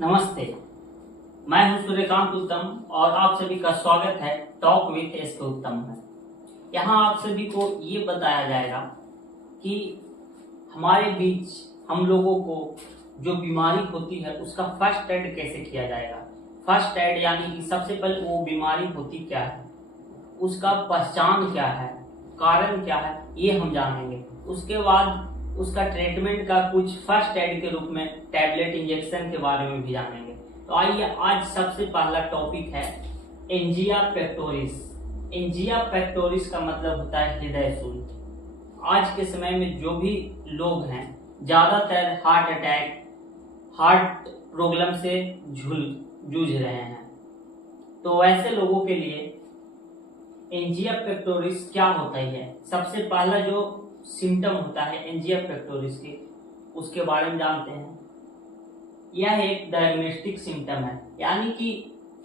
नमस्ते, मैं हूं सूर्यकांत उत्तम और आप सभी का स्वागत है टॉक विथ एस के उत्तम में। यहाँ आप सभी को ये बताया जाएगा कि हमारे बीच हम लोगों को जो बीमारी होती है उसका फर्स्ट एड कैसे किया जाएगा। फर्स्ट एड यानी कि सबसे पहले वो बीमारी होती क्या है, उसका पहचान क्या है, कारण क्या है, ये हम जानेंगे। उसके बाद उसका ट्रीटमेंट का कुछ फर्स्ट एड के रूप में टैबलेट इंजेक्शन के बारे में भी जानेंगे। तो आइए, आज सबसे पहला टॉपिक है एंजिया पेक्टोरिस। एंजिया पेक्टोरिस का मतलब होता है हृदय शूल। आज के समय में जो भी लोग हैं ज्यादातर हार्ट अटैक, हार्ट प्रॉब्लम से जूझ रहे हैं, तो ऐसे लोगों के लिए एंजिया पेक्टोरिस क्या होता है। सबसे पहला जो सिम्टम होता है एंजिया पेक्टोरिस के, उसके बारे में जानते हैं। यह एक डायग्नोस्टिक सिम्टम है, यानी कि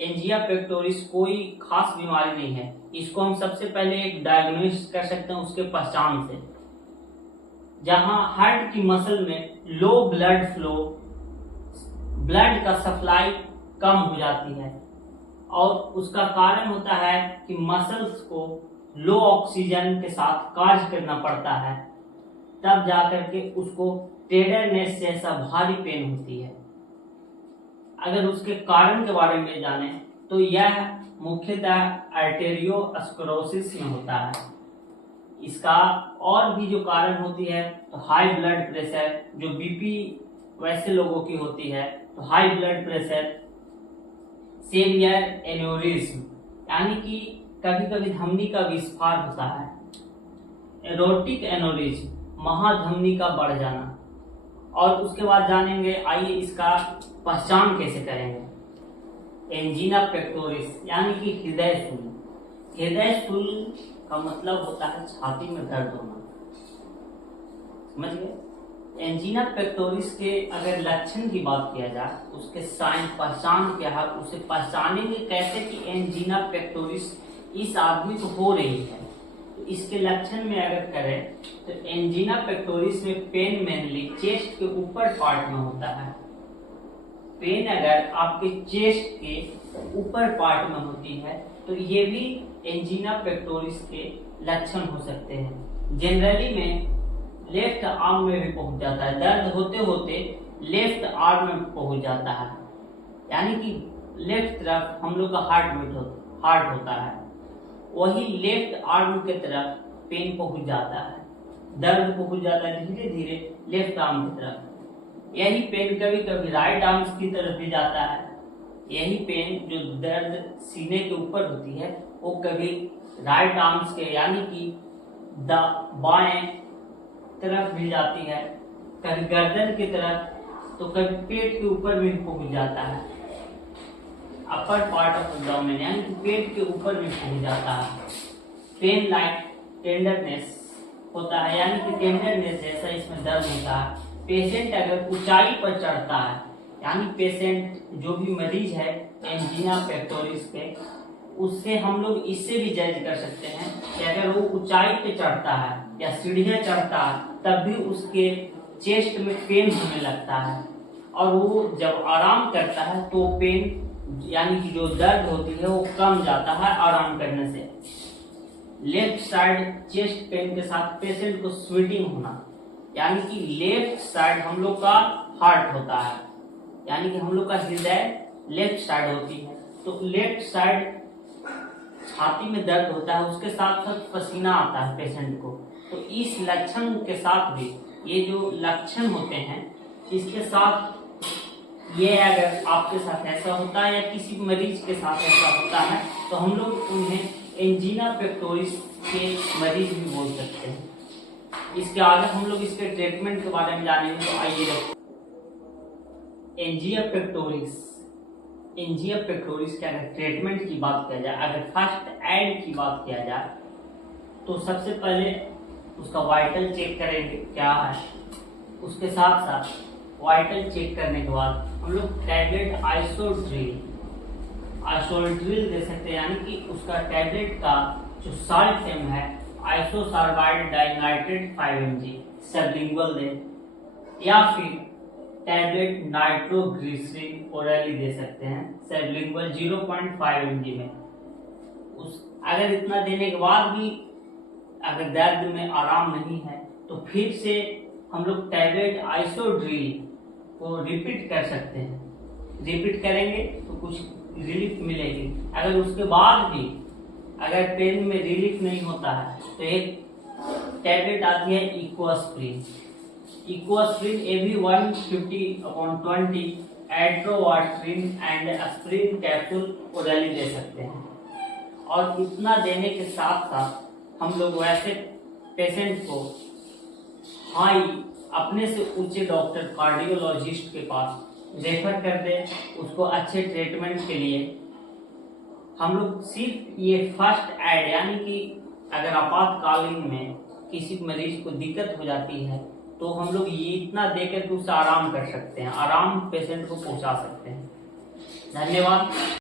एंजिया पेक्टोरिस कोई खास बीमारी नहीं है। इसको हम सबसे पहले एक डायग्नोस कर सकते हैं उसके पहचान से। जहां हार्ट की मसल में लो ब्लड फ्लो, ब्लड का सप्लाई कम हो जाती है, और उसका कारण होता है कि मसल्स को लो ऑक्सीजन के साथ कार्य करना पड़ता है, तब जाकर के उसको टेडरनेस जैसा भारी पेन होती है। अगर उसके कारण के बारे में जाने तो यह मुख्यतः आर्टेरियोस्क्लेरोसिस में होता है। इसका और भी जो कारण होती है तो हाई ब्लड प्रेशर, जो बीपी वैसे लोगों की होती है, तो high blood pressure, severe aneurysm यानी कि कभी कभी धमनी का विस्फार होता है, एरोटिक एन्यूरिज्म, महाधमनी का बढ़ जाना। और उसके बाद जानेंगे, आइए इसका पहचान कैसे करेंगे। एंजिना पेक्टोरिस यानी कि हृदय शूल। हृदय शूल का मतलब होता है छाती में दर्द होना, समझ गए। एंजिना पेक्टोरिस के अगर लक्षण की बात किया जाए, उसके साइन पहचान क्या है, उसे पहचानेंगे कैसे कि एंजिना पेक्टोरिस इस आदमी को हो रही है। तो इसके लक्षण में अगर करें तो एंजिना पेक्टोरिस में पेन मेनली चेस्ट के ऊपर पार्ट में होता है। पेन अगर आपके चेस्ट के ऊपर पार्ट में होती है तो ये भी एंजिना पेक्टोरिस के लक्षण हो सकते हैं। जनरली में लेफ्ट आर्म में भी पहुंच जाता है, दर्द होते होते लेफ्ट आर्म में पहुंच जाता है, यानी कि लेफ्ट तरफ हम लोग का हार्ट होता है, वही लेफ्ट आर्म के तरफ पेन पहुंच जाता है, दर्द पहुंच जाता है धीरे धीरे लेफ्ट आर्म की तरफ। यही पेन कभी कभी राइट आर्म की तरफ भी जाता है। यही पेन जो दर्द सीने के ऊपर होती है वो कभी राइट आर्म्स के यानी कि बाएं तरफ भी जाती है, कभी गर्दन की तरफ, तो कभी पेट के ऊपर भी पहुंच जाता है। अपर पार्ट ऑफ एब्डोमेन यानी कि पेट के ऊपर भी पहुंच जाता है। पेन लाइक टेंडरनेस होता है, यानी कि टेंडरनेस जैसा इसमें दर्द होता है। पेशेंट अगर ऊंचाई पर चढ़ता है, यानी पेशेंट जो भी मरीज है एंजिना पेक्टोरिस के, उससे हम लोग इससे भी जज कर सकते हैं कि अगर वो ऊंचाई पे चढ़ता है या सीढ़ियां चढ़ता है तब भी उसके चेस्ट में पेन होने लगता है, और वो जब आराम करता है तो पेन यानी कि जो दर्द होती है वो कम जाता है आराम करने से। लेफ्ट साइड चेस्ट पेन के साथ पेशेंट को स्वेटिंग होना, यानी कि लेफ्ट साइड हम लोग का हार्ट होता है, यानी कि हम लोग का हृदय लेफ्ट साइड होती है, तो लेफ्ट साइड छाती में दर्द होता है, उसके साथ साथ पसीना आता है पेशेंट को। तो इस लक्षण के साथ भी, ये जो लक्षण होते हैं इसके साथ, ये अगर आपके साथ ऐसा होता है या किसी मरीज के साथ ऐसा होता है तो हम लोग उन्हें एंजिना पेक्टोरिस के मरीज भी बोल सकते हैं। इसके आगे हम लोग इसके ट्रीटमेंट के बारे में जानेंगे। तो आइए, एंजिया पेक्टोरिस के अगर ट्रीटमेंट की बात किया जाए, अगर फर्स्ट एड की बात किया जाए, तो सबसे पहले उसका वाइटल चेक करेंगे क्या है। उसके साथ साथ वाइटल चेक करने के बाद हम लोग टैबलेट आइसोल्ट्रिल दे सकते हैं, यानी कि उसका टैबलेट का जो साल्ट नेम है आइसोसार्बाइड डाइनाइट्रेट 5 mg सबलिंगुअल दे, या फिर टैबलेट नाइट्रोग्लिसरीन ओरली दे सकते हैं सबलिंगुअल 0.5 mg में। अगर इतना देने के बाद भी अगर दर्द में आराम नहीं है तो फिर से हम लोग टैबलेट आइसोड्रिल को रिपीट कर सकते हैं। रिपीट करेंगे तो कुछ रिलीफ मिलेगी। अगर उसके बाद भी अगर पेन में रिलीफ नहीं होता है तो एक टैबलेट आती है इकोस्प्रिन। इकोस्प्रिन AB 150/20 एट्रोवार्ट्रिन एंड एस्प्रिन कैप्सूल ओरली दे सकते हैं। और इतना देने के साथ साथ हम लोग वैसे पेशेंट को हाई अपने से ऊंचे डॉक्टर कार्डियोलॉजिस्ट के पास रेफर कर दें, उसको अच्छे ट्रीटमेंट के लिए। हम लोग सिर्फ ये फर्स्ट एड यानी कि अगर आपातकालीन में किसी मरीज को दिक्कत हो जाती है तो हम लोग ये इतना देकर के उससे आराम कर सकते हैं, आराम पेशेंट को पहुंचा सकते हैं। धन्यवाद।